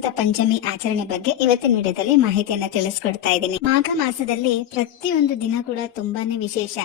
ವಸಂತ ಪಂಚಮಿ ಆಚರಣೆ ಬಗ್ಗೆ ಇವತ್ತಿನ ವಿಡಿಯೋದಲ್ಲಿ ಮಾಹಿತಿಯನ್ನ ತಿಳಿಸ್ಕೊಡ್ತಾ ಇದ್ದೀನಿ. ಮಾಘ ಮಾಸದಲ್ಲಿ ಪ್ರತಿಯೊಂದು ದಿನ ಕೂಡ ತುಂಬಾನೇ ವಿಶೇಷ.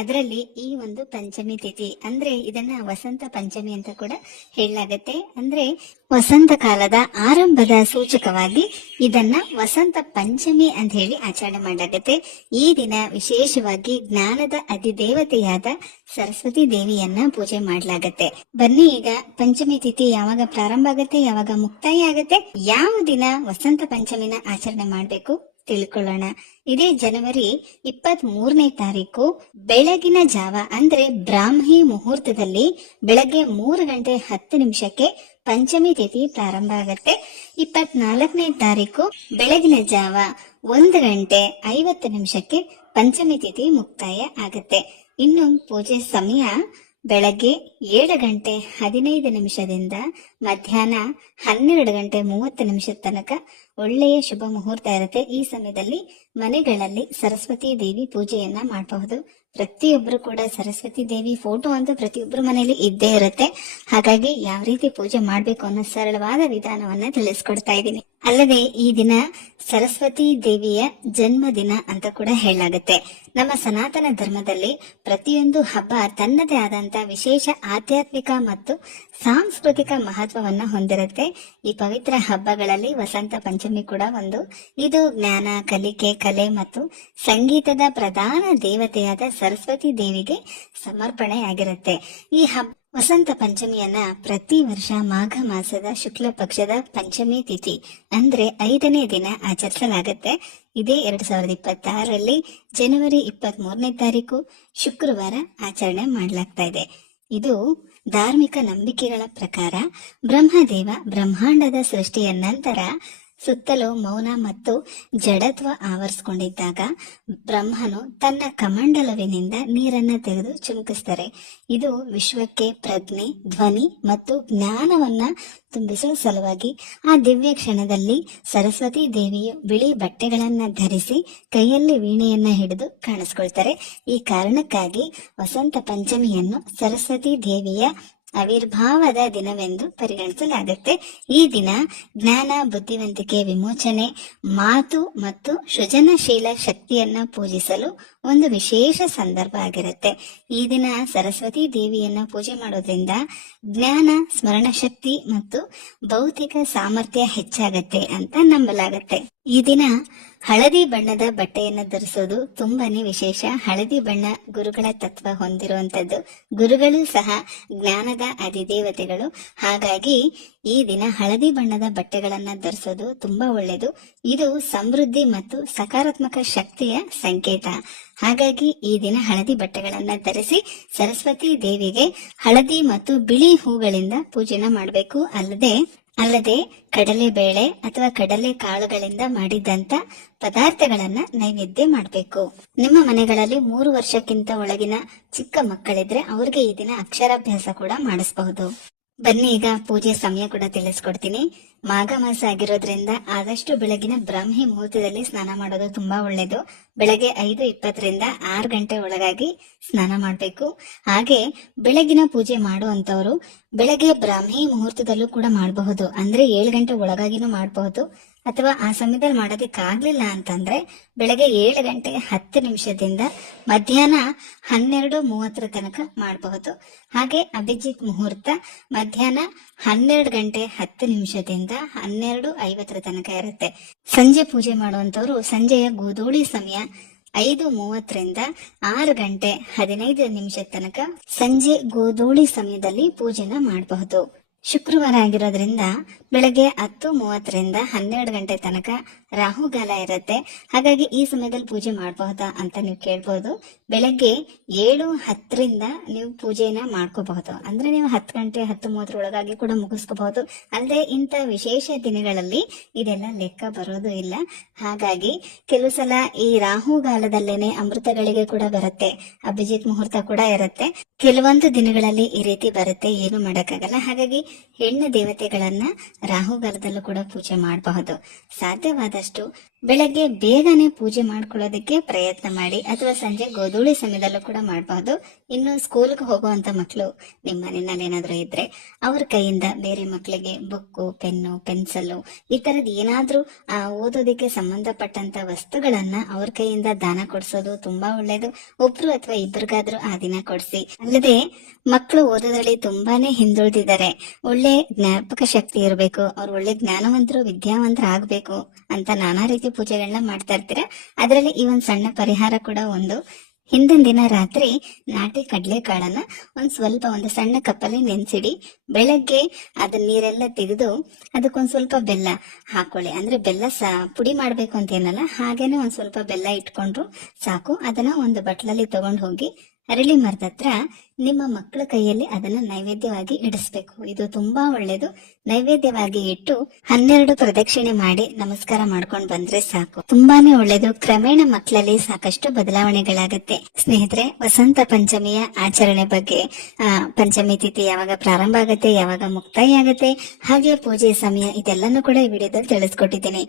ಅದರಲ್ಲಿ ಈ ಒಂದು ಪಂಚಮಿ ತಿಥಿ ಅಂದ್ರೆ ಇದನ್ನ ವಸಂತ ಪಂಚಮಿ ಅಂತ ಕೂಡ ಹೇಳಲಾಗತ್ತೆ. ಅಂದ್ರೆ ವಸಂತ ಕಾಲದ ಆರಂಭದ ಸೂಚಕವಾಗಿ ಇದನ್ನ ವಸಂತ ಪಂಚಮಿ ಅಂತ ಹೇಳಿ ಆಚರಣೆ ಮಾಡಲಾಗತ್ತೆ. ಈ ದಿನ ವಿಶೇಷವಾಗಿ ಜ್ಞಾನದ ಅಧಿದೇವತೆಯಾದ ಸರಸ್ವತಿ ದೇವಿಯನ್ನ ಪೂಜೆ ಮಾಡಲಾಗತ್ತೆ. ಬನ್ನಿ ಈಗ ಪಂಚಮಿ ತಿಥಿ ಯಾವಾಗ ಪ್ರಾರಂಭ ಆಗತ್ತೆ, ಯಾವಾಗ ಮುಕ್ತಾಯ ಆಗತ್ತೆ, ಯಾವ ದಿನ ವಸಂತ ಪಂಚಮಿನ ಆಚರಣೆ ಮಾಡಬೇಕು ತಿಳ್ಕೊಳ್ಳೋಣ. ಇದೇ ಜನವರಿ 23ನೇ ತಾರೀಕು ಬೆಳಗಿನ ಜಾವ ಅಂದ್ರೆ ಬ್ರಾಹ್ಮಿ ಮುಹೂರ್ತದಲ್ಲಿ ಬೆಳಗ್ಗೆ 3:10 ಪಂಚಮಿ ತಿಥಿ ಪ್ರಾರಂಭ ಆಗತ್ತೆ. 24ನೇ ತಾರೀಕು ಬೆಳಗಿನ ಜಾವ 1:50 ಪಂಚಮಿ ತಿಥಿ ಮುಕ್ತಾಯ ಆಗತ್ತೆ. ಇನ್ನು ಪೂಜೆ ಸಮಯ ಬೆಳಗ್ಗೆ 7:15 ಮಧ್ಯಾಹ್ನ 12:30 ತನಕ ಒಳ್ಳೆಯ ಶುಭ ಮುಹೂರ್ತ ಇರುತ್ತೆ. ಈ ಸಮಯದಲ್ಲಿ ಮನೆಗಳಲ್ಲಿ ಸರಸ್ವತಿ ದೇವಿ ಪೂಜೆಯನ್ನ ಮಾಡಬಹುದು. ಪ್ರತಿಯೊಬ್ರು ಕೂಡ ಸರಸ್ವತಿ ದೇವಿ ಫೋಟೋ ಅಂತೂ ಪ್ರತಿಯೊಬ್ಬರು ಮನೆಯಲ್ಲಿ ಇದ್ದೇ ಇರುತ್ತೆ. ಹಾಗಾಗಿ ಯಾವ ರೀತಿ ಪೂಜೆ ಮಾಡಬೇಕು ಅನ್ನೋ ಸರಳವಾದ ವಿಧಾನವನ್ನ ತಿಳಿಸ್ಕೊಡ್ತಾ ಇದ್ದೀನಿ. ಅಲ್ಲದೆ ಈ ದಿನ ಸರಸ್ವತಿ ದೇವಿಯ ಜನ್ಮ ದಿನ ಅಂತ ಕೂಡ ಹೇಳಲಾಗುತ್ತೆ. ನಮ್ಮ ಸನಾತನ ಧರ್ಮದಲ್ಲಿ ಪ್ರತಿಯೊಂದು ಹಬ್ಬ ತನ್ನದೇ ಆದಂತ ವಿಶೇಷ ಆಧ್ಯಾತ್ಮಿಕ ಮತ್ತು ಸಾಂಸ್ಕೃತಿಕ ಮಹತ್ವವನ್ನ ಹೊಂದಿರುತ್ತೆ. ಈ ಪವಿತ್ರ ಹಬ್ಬಗಳಲ್ಲಿ ವಸಂತ ಪಂಚಮಿ ಕೂಡ ಒಂದು. ಇದು ಜ್ಞಾನ, ಕಲಿಕೆ, ಕಲೆ ಮತ್ತು ಸಂಗೀತದ ಪ್ರಧಾನ ದೇವತೆಯಾದ ಸರಸ್ವತಿ ದೇವಿಗೆ ಸಮರ್ಪಣೆಯಾಗಿರುತ್ತೆ. ಈ ಹಬ್ಬ ವಸಂತ ಪಂಚಮಿಯನ್ನ ಪ್ರತಿ ವರ್ಷ ಮಾಘ ಮಾಸದ ಶುಕ್ಲ ಪಕ್ಷದ ಪಂಚಮಿ ತಿಥಿ ಅಂದ್ರೆ 5ನೇ ದಿನ ಆಚರಿಸಲಾಗುತ್ತೆ. ಇದೇ 2026ರಲ್ಲಿ ಜನವರಿ 23ನೇ ತಾರೀಕು ಶುಕ್ರವಾರ ಆಚರಣೆ ಮಾಡಲಾಗ್ತಾ ಇದೆ. ಇದು ಧಾರ್ಮಿಕ ನಂಬಿಕೆಗಳ ಪ್ರಕಾರ ಬ್ರಹ್ಮದೇವ ಬ್ರಹ್ಮಾಂಡದ ಸೃಷ್ಟಿಯ ನಂತರ ಸುತ್ತಲೂ ಮೌನ ಮತ್ತು ಜಡತ್ವ ಆವರಿಸಿಕೊಂಡಿದ್ದಾಗ ಬ್ರಹ್ಮನು ತನ್ನ ಕಮಂಡಲವಿನಿಂದ ನೀರನ್ನ ತೆಗೆದು ಚಿಮುಕಿಸ್ತಾರೆ. ಇದು ವಿಶ್ವಕ್ಕೆ ಪ್ರಜ್ಞೆ, ಧ್ವನಿ ಮತ್ತು ಜ್ಞಾನವನ್ನ ತುಂಬಿಸುವ ಸಲುವಾಗಿ ಆ ದಿವ್ಯ ಕ್ಷಣದಲ್ಲಿ ಸರಸ್ವತಿ ದೇವಿಯು ಬಿಳಿ ಬಟ್ಟೆಗಳನ್ನ ಧರಿಸಿ ಕೈಯಲ್ಲಿ ವೀಣೆಯನ್ನ ಹಿಡಿದು ಕಾಣಿಸ್ಕೊಳ್ತಾರೆ. ಈ ಕಾರಣಕ್ಕಾಗಿ ವಸಂತ ಪಂಚಮಿಯನ್ನು ಸರಸ್ವತಿ ದೇವಿಯ ಆವಿರ್ಭಾವದ ದಿನವೆಂದು ಪರಿಗಣಿಸಲಾಗುತ್ತೆ. ಈ ದಿನ ಜ್ಞಾನ, ಬುದ್ಧಿವಂತಿಕೆ, ವಿಮೋಚನೆ, ಮಾತು ಮತ್ತು ಸೃಜನಶೀಲ ಶಕ್ತಿಯನ್ನ ಪೂಜಿಸಲು ಒಂದು ವಿಶೇಷ ಸಂದರ್ಭ ಆಗಿರುತ್ತೆ. ಈ ದಿನ ಸರಸ್ವತಿ ದೇವಿಯನ್ನ ಪೂಜೆ ಮಾಡೋದ್ರಿಂದ ಜ್ಞಾನ, ಸ್ಮರಣ ಶಕ್ತಿ ಮತ್ತು ಭೌತಿಕ ಸಾಮರ್ಥ್ಯ ಹೆಚ್ಚಾಗತ್ತೆ ಅಂತ ನಂಬಲಾಗತ್ತೆ. ಈ ದಿನ ಹಳದಿ ಬಣ್ಣದ ಬಟ್ಟೆಯನ್ನ ಧರಿಸೋದು ತುಂಬಾನೇ ವಿಶೇಷ. ಹಳದಿ ಬಣ್ಣ ಗುರುಗಳ ತತ್ವ ಹೊಂದಿರುವಂತದ್ದು. ಗುರುಗಳು ಸಹ ಜ್ಞಾನದ ಅಧಿದೇವತೆಗಳು. ಹಾಗಾಗಿ ಈ ದಿನ ಹಳದಿ ಬಣ್ಣದ ಬಟ್ಟೆಗಳನ್ನ ಧರಿಸೋದು ತುಂಬಾ ಒಳ್ಳೆಯದು. ಇದು ಸಮೃದ್ಧಿ ಮತ್ತು ಸಕಾರಾತ್ಮಕ ಶಕ್ತಿಯ ಸಂಕೇತ. ಹಾಗಾಗಿ ಈ ದಿನ ಹಳದಿ ಬಟ್ಟೆಗಳನ್ನ ಧರಿಸಿ ಸರಸ್ವತಿ ದೇವಿಗೆ ಹಳದಿ ಮತ್ತು ಬಿಳಿ ಹೂಗಳಿಂದ ಪೂಜೆನ ಮಾಡಬೇಕು. ಅಲ್ಲದೆ ಕಡಲೆಬೇಳೆ ಅಥವಾ ಕಡಲೆ ಕಾಳುಗಳಿಂದ ಮಾಡಿದಂತ ಪದಾರ್ಥಗಳನ್ನ ನೈವೇದ್ಯ ಮಾಡಬೇಕು. ನಿಮ್ಮ ಮನೆಗಳಲ್ಲಿ 3 ವರ್ಷಕ್ಕಿಂತ ಒಳಗಿನ ಚಿಕ್ಕ ಮಕ್ಕಳಿದ್ರೆ ಅವ್ರಿಗೆ ಈ ದಿನ ಅಕ್ಷರಾಭ್ಯಾಸ ಕೂಡ ಮಾಡಿಸಬಹುದು. ಬನ್ನಿ ಈಗ ಪೂಜೆ ಸಮಯ ಕೂಡ ತಿಳಿಸ್ಕೊಡ್ತೀನಿ. ಮಾಘ ಮಾಸ ಆಗಿರೋದ್ರಿಂದ ಆದಷ್ಟು ಬೆಳಗಿನ ಬ್ರಾಹ್ಮಿ ಮುಹೂರ್ತದಲ್ಲಿ ಸ್ನಾನ ಮಾಡೋದು ತುಂಬಾ ಒಳ್ಳೇದು. ಬೆಳಗ್ಗೆ 5:20 6 ಗಂಟೆ ಒಳಗಾಗಿ ಸ್ನಾನ ಮಾಡಬೇಕು. ಹಾಗೆ ಬೆಳಗಿನ ಪೂಜೆ ಮಾಡುವಂತವರು ಬೆಳಗ್ಗೆ ಬ್ರಾಹ್ಮಿ ಮುಹೂರ್ತದಲ್ಲೂ ಕೂಡ ಮಾಡಬಹುದು. ಅಂದ್ರೆ 7 ಗಂಟೆ ಒಳಗಾಗಿನೂ ಮಾಡಬಹುದು. ಅಥವಾ ಆ ಸಮಯದಲ್ಲಿ ಮಾಡೋದಕ್ಕಾಗ್ಲಿಲ್ಲ ಅಂತಂದ್ರೆ ಬೆಳಗ್ಗೆ 7:10 ಮಧ್ಯಾಹ್ನ 12:30 ತನಕ ಮಾಡಬಹುದು. ಹಾಗೆ ಅಭಿಜಿತ್ ಮುಹೂರ್ತ ಮಧ್ಯಾಹ್ನ 12:10 12:50 ತನಕ ಇರುತ್ತೆ. ಸಂಜೆ ಪೂಜೆ ಮಾಡುವಂತವ್ರು ಸಂಜೆಯ ಗೋಧೂಳಿ ಸಮಯ 5:30 6:15 ತನಕ ಸಂಜೆ ಗೋಧೂಳಿ ಸಮಯದಲ್ಲಿ ಪೂಜೆನ ಮಾಡಬಹುದು. ಶುಕ್ರವಾರ ಆಗಿರೋದ್ರಿಂದ ಬೆಳಗ್ಗೆ 10:30 12 ಗಂಟೆ ತನಕ ರಾಹುಗಾಲ ಇರುತ್ತೆ. ಹಾಗಾಗಿ ಈ ಸಮಯದಲ್ಲಿ ಪೂಜೆ ಮಾಡಬಹುದಾ ಅಂತ ನೀವು ಕೇಳ್ಬಹುದು. ಬೆಳಗ್ಗೆ 7:10 ನೀವು ಪೂಜೆನ ಮಾಡ್ಕೋಬಹುದು. ಅಂದ್ರೆ ನೀವು 10 ಗಂಟೆ 10:30 ಒಳಗಾಗಿ ಕೂಡ ಮುಗಿಸ್ಕೋಬಹುದು. ಅಂದ್ರೆ ಇಂಥ ವಿಶೇಷ ದಿನಗಳಲ್ಲಿ ಇದೆಲ್ಲ ಲೆಕ್ಕ ಬರೋದು ಇಲ್ಲ. ಹಾಗಾಗಿ ಕೆಲವು ಸಲ ಈ ರಾಹುಗಾಲದಲ್ಲೇನೆ ಅಮೃತಗಳಿಗೆ ಕೂಡ ಬರುತ್ತೆ, ಅಭಿಜಿತ್ ಮುಹೂರ್ತ ಕೂಡ ಇರುತ್ತೆ. ಕೆಲವೊಂದು ದಿನಗಳಲ್ಲಿ ಈ ರೀತಿ ಬರುತ್ತೆ, ಏನು ಮಾಡಕ್ಕಾಗಲ್ಲ. ಹಾಗಾಗಿ ಹೆಣ್ಣು ದೇವತೆಗಳನ್ನ ರಾಹುಗಾಲದಲ್ಲೂ ಕೂಡ ಪೂಜೆ ಮಾಡಬಹುದು. ಸಾಧ್ಯವಾದಷ್ಟು ಬೆಳಗ್ಗೆ ಬೇಗನೆ ಪೂಜೆ ಮಾಡ್ಕೊಳ್ಳೋದಕ್ಕೆ ಪ್ರಯತ್ನ ಮಾಡಿ, ಅಥವಾ ಸಂಜೆ ಗೋಧೂಳಿ ಸಮಯದಲ್ಲೂ ಕೂಡ ಮಾಡಬಹುದು. ಇನ್ನು ಸ್ಕೂಲ್ಗೆ ಹೋಗುವಂತ ಮಕ್ಕಳು ನಿಮ್ಮ ಮನೆಯಲ್ಲಿ ಏನಾದ್ರೂ ಇದ್ರೆ ಅವ್ರ ಕೈಯಿಂದ ಬೇರೆ ಮಕ್ಕಳಿಗೆ ಬುಕ್ಕು, ಪೆನ್ನು, ಪೆನ್ಸಿಲ್ ಈ ತರದ್ ಏನಾದ್ರೂ ಓದೋದಕ್ಕೆ ಸಂಬಂಧಪಟ್ಟಂತ ವಸ್ತುಗಳನ್ನ ಅವ್ರ ಕೈಯಿಂದ ದಾನ ಕೊಡ್ಸೋದು ತುಂಬಾ ಒಳ್ಳೇದು. ಒಬ್ರು ಅಥವಾ ಇಬ್ಬರಿಗಾದ್ರೂ ಆ ದಿನ ಕೊಡ್ಸಿ. ಅಲ್ಲದೆ ಮಕ್ಕಳು ಓದೋದ್ರಲ್ಲಿ ತುಂಬಾನೇ ಹಿಂದುಳಿದಿದ್ದಾರೆ. ಒಳ್ಳೆ ಜ್ಞಾಪಕ ಶಕ್ತಿ ಇರಬೇಕು, ಅವ್ರು ಒಳ್ಳೆ ಜ್ಞಾನವಂತರು, ವಿದ್ಯಾವಂತರ ಆಗ್ಬೇಕು ಅಂತ ನಾನಾ ರೀತಿ ಪೂಜೆಗಳನ್ನ ಮಾಡ್ತಾ ಇರ್ತೀರಾ. ಅದರಲ್ಲಿ ಈ ಒಂದ್ ಸಣ್ಣ ಪರಿಹಾರ ಕೂಡ ಒಂದು. ಹಿಂದಿನ ದಿನ ರಾತ್ರಿ ನಾಟಿ ಕಡಲೆಕಾಳನ್ನ ಒಂದು ಸಣ್ಣ ಕಪ್ಪಲ್ಲಿ ನೆನ್ಸಿಡಿ. ಬೆಳಗ್ಗೆ ಅದನ್ನ ನೀರೆಲ್ಲ ತೆಗೆದು ಅದಕ್ಕೊಂದ್ ಸ್ವಲ್ಪ ಬೆಲ್ಲ ಹಾಕೊಳ್ಳಿ. ಅಂದ್ರೆ ಬೆಲ್ಲ ಪುಡಿ ಮಾಡ್ಬೇಕು ಅಂತ ಏನಲ್ಲ, ಹಾಗೇನೆ ಒಂದ್ ಸ್ವಲ್ಪ ಬೆಲ್ಲ ಇಟ್ಕೊಂಡ್ರು ಸಾಕು. ಅದನ್ನ ಒಂದು ಬಟ್ಲಲ್ಲಿ ತಗೊಂಡು ಹೋಗಿ ಅರಳಿ ಮರದ ಹತ್ರ ನಿಮ್ಮ ಮಕ್ಕಳ ಕೈಯಲ್ಲಿ ಅದನ್ನ ನೈವೇದ್ಯವಾಗಿ ಇಡಿಸ್ಬೇಕು. ಇದು ತುಂಬಾ ಒಳ್ಳೇದು. ನೈವೇದ್ಯವಾಗಿ ಇಟ್ಟು 12 ಪ್ರದಕ್ಷಿಣೆ ಮಾಡಿ ನಮಸ್ಕಾರ ಮಾಡ್ಕೊಂಡು ಬಂದ್ರೆ ಸಾಕು, ತುಂಬಾನೇ ಒಳ್ಳೇದು. ಕ್ರಮೇಣ ಮಕ್ಕಳಲ್ಲಿ ಸಾಕಷ್ಟು ಬದಲಾವಣೆಗಳಾಗುತ್ತೆ. ಸ್ನೇಹಿತರೆ, ವಸಂತ ಪಂಚಮಿಯ ಆಚರಣೆ ಬಗ್ಗೆ, ಪಂಚಮಿ ತಿಥಿ ಯಾವಾಗ ಪ್ರಾರಂಭ ಆಗುತ್ತೆ, ಯಾವಾಗ ಮುಕ್ತಾಯ ಆಗುತ್ತೆ, ಹಾಗೆ ಪೂಜೆ ಸಮಯ, ಇದೆಲ್ಲನೂ ಕೂಡ ಈ ವಿಡಿಯೋದಲ್ಲಿ ತಿಳಿಸ್ಕೊಟ್ಟಿದ್ದೀನಿ.